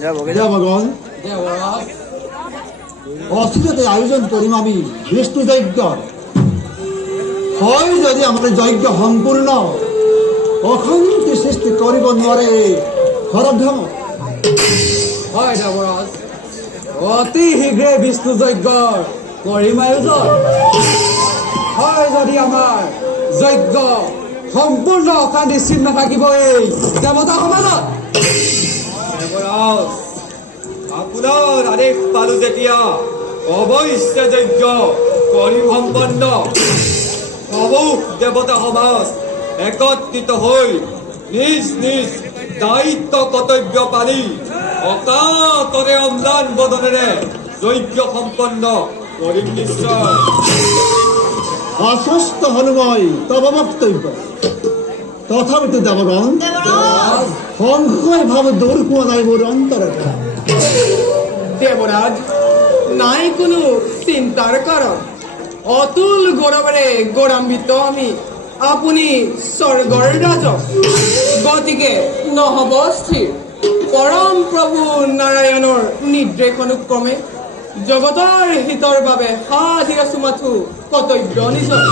দেবগণ অস্থিরতে আয়োজন করিম আমি বিষ্ণু যজ্ঞ হয় যদি আমাদের যজ্ঞ সম্পূর্ণ অশান্তি সৃষ্টি কৰিব নোৱাৰে হৰধম হয় দেৱৰাজ অতি শীঘ্ৰে বিষ্ণু যজ্ঞ কৰিম আয়োজন হয় যদি আমাৰ যজ্ঞ সম্পূৰ্ণ অশান্তি চিন নাথাকিব এই দেৱতা সমাজত দেৱৰাজ আপোনাৰ আদেশ পালো যেতিয়া অৱশ্যে যজ্ঞ কৰিম সম্পন্ন সমূহ দেৱতা সমাজ একত্ৰিত হৈ নিজ নিজ দায়িত্ব কৰ্তব্য পালি অকাতৰে অম্লান বদনেৰে যজ্ঞ সম্পন্ন কৰিম নিশ্চয় আশ্বস্ত হলো মই তব বক্তব্য তথাপিতো দেৱগণ সংশয় ভাৱ দূৰ হোৱা নাই মোৰ অন্তৰত দেৱৰাজ নাই কোনো চিন্তাৰ কাৰণ অতুল গৌৰৱেৰে গৌৰৱান্বিত আমি আপুনি স্বৰ্গৰ ৰাজক গতিকে নহব স্থিৰ পৰম প্ৰভু নাৰায়ণৰ নিৰ্দেশ অনুক্ৰমে জগতৰ হিতৰ বাবে সাধি আছো মাথো কৰ্তব্য নিজৰ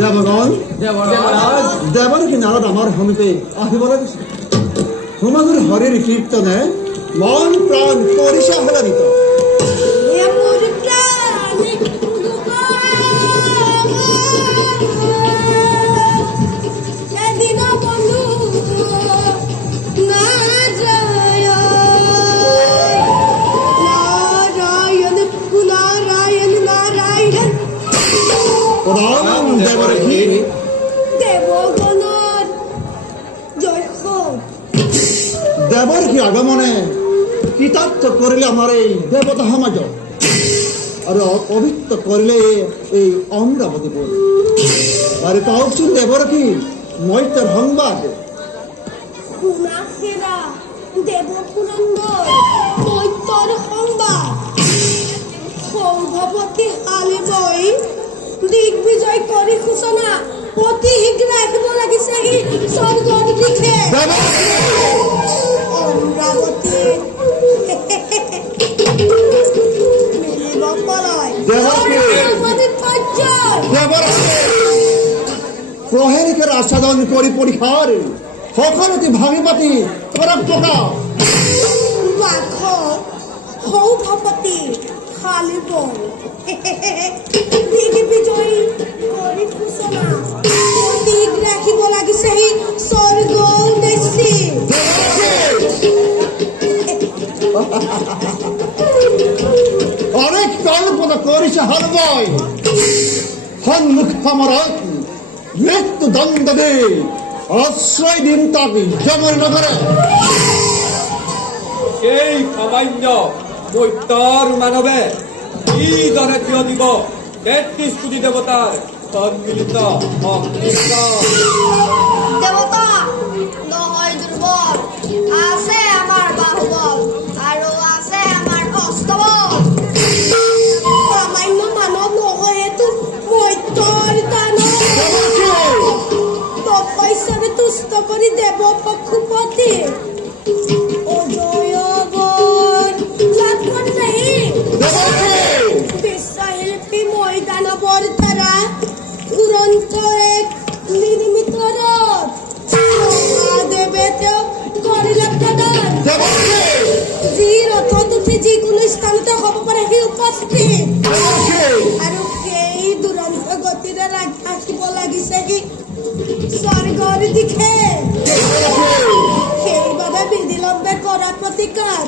দেৱগণ দেৱৰ কিনাৰত আমাৰ সমীপে আহিব লাগিছিল সমাজৰ হৰিৰ কীৰ্তনে মন প্ৰাণ কৰিছে আহ্লাদিত দেৱৰ কি আগমনে কৃতাৰ্থ কৰিলে আমাৰ এই দেৱতা সমাজ আৰু পবিত্ৰ কৰিলে এই অমৰাৱতীপুৰ আৰু পাওকচোন দেৱৰ কি মৈত্ৰৰ সংবাদ দিগ্বিজয় কৰি সূচনা অতি শীঘ্ৰে আহিব লাগিছে স্বৰ্গৰ দিশে অমৰাৱতী প্ৰহেৰিকাৰ আস্বাদন কৰি পৰীক্ষাৰ সকলোতে ভাঙি পাতি কৰক টকা সৌভাপতি খালিব দিগ্বিজয় কৰি সূচনা অতি শীঘ্ৰে আহিব লাগিছে স্বৰ্গ উদ্দেশ্যি অনেক কল্পনা কৰিছে হৰময় সন্মুখ সমৰত মৃত্যু দণ্ড দি আশ্ৰয় দিন তাক জমৰ নগৰে সেই সামান্য দৈত্যৰ মানৱে কিদৰে থিয় দিব ৩৩ কোটি দেৱতাৰ সন্মিলিত দেৱতা নহয় দুৰ্বল আছে আমাৰ বাহুবল আৰু আছে আমাৰ অস্তবল সামান্য মানৱ নহয়তো মৈত্ৰৰ তপস্যাৰে তুষ্ট কৰি দেৱ পশুপতি বিশ্বশিল্পী মৈদানৱৰ দ্বাৰা উৰন্ত এক নিৰ্মিত ৰথ দেৱে তেওঁক কৰিলে প্ৰদান যি ৰথত উঠি যিকোনো স্থানতে হ'ব পাৰে সি উপস্থিত আৰু সেই দুৰন্ত গতিৰে আহিব লাগিছে সি স্বৰ্গৰ দিশে সেইবাবে বিলম্বে কৰা প্ৰতিকাৰ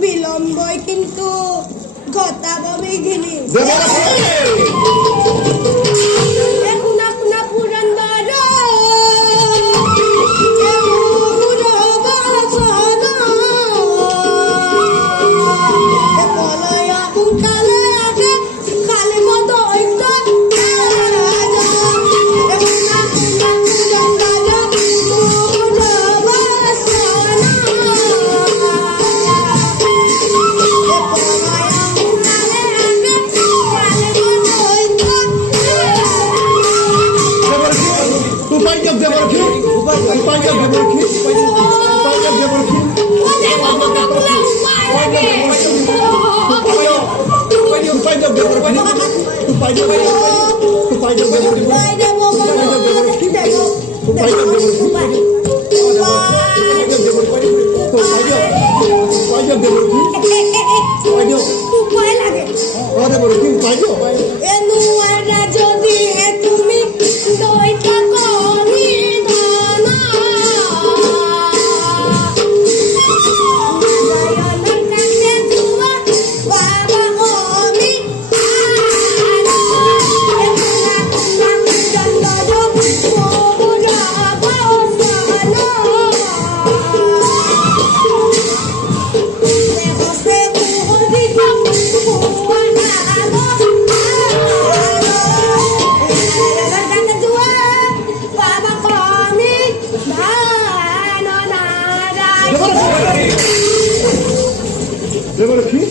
বিলম্বই কিন্তু ঘটাব বিঘিনি শুনা শুনা পুৰন্দৰ উপায় লাগে এনুয়ারা যদি তুমি দইটা করি দানা দেবলক্ষ্মী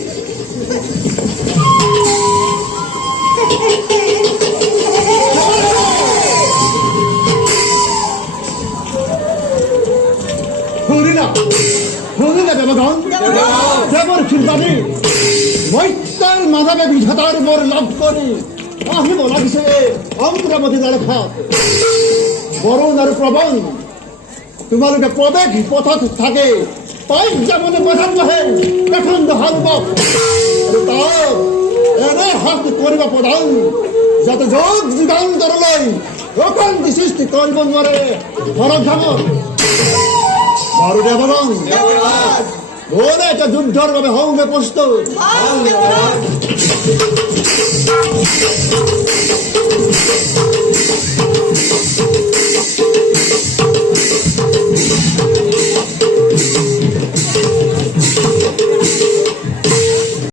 দেবগণ দেবলক্ষ্মীর বাণী মৈত্যার মাধবে বিধাতার মোর লাভ করি আহিব লাগিছে অন্তরামতি লেখা বরণ আর প্রবণ তোমালোকে প্রবেশ পথত থাকে তাই যেমন প্রধান নহে প্রখণ্ড হালব তার এনে হাত করিবা প্রধান যাতে যোগ যুগান্তর লই অকান্তি সৃষ্টি করিব নোৱাৰে ভৰধাম বাৰু দেৱগণ বলে এটা যুদ্ধৰ বাবে হওঁগে প্ৰস্তুত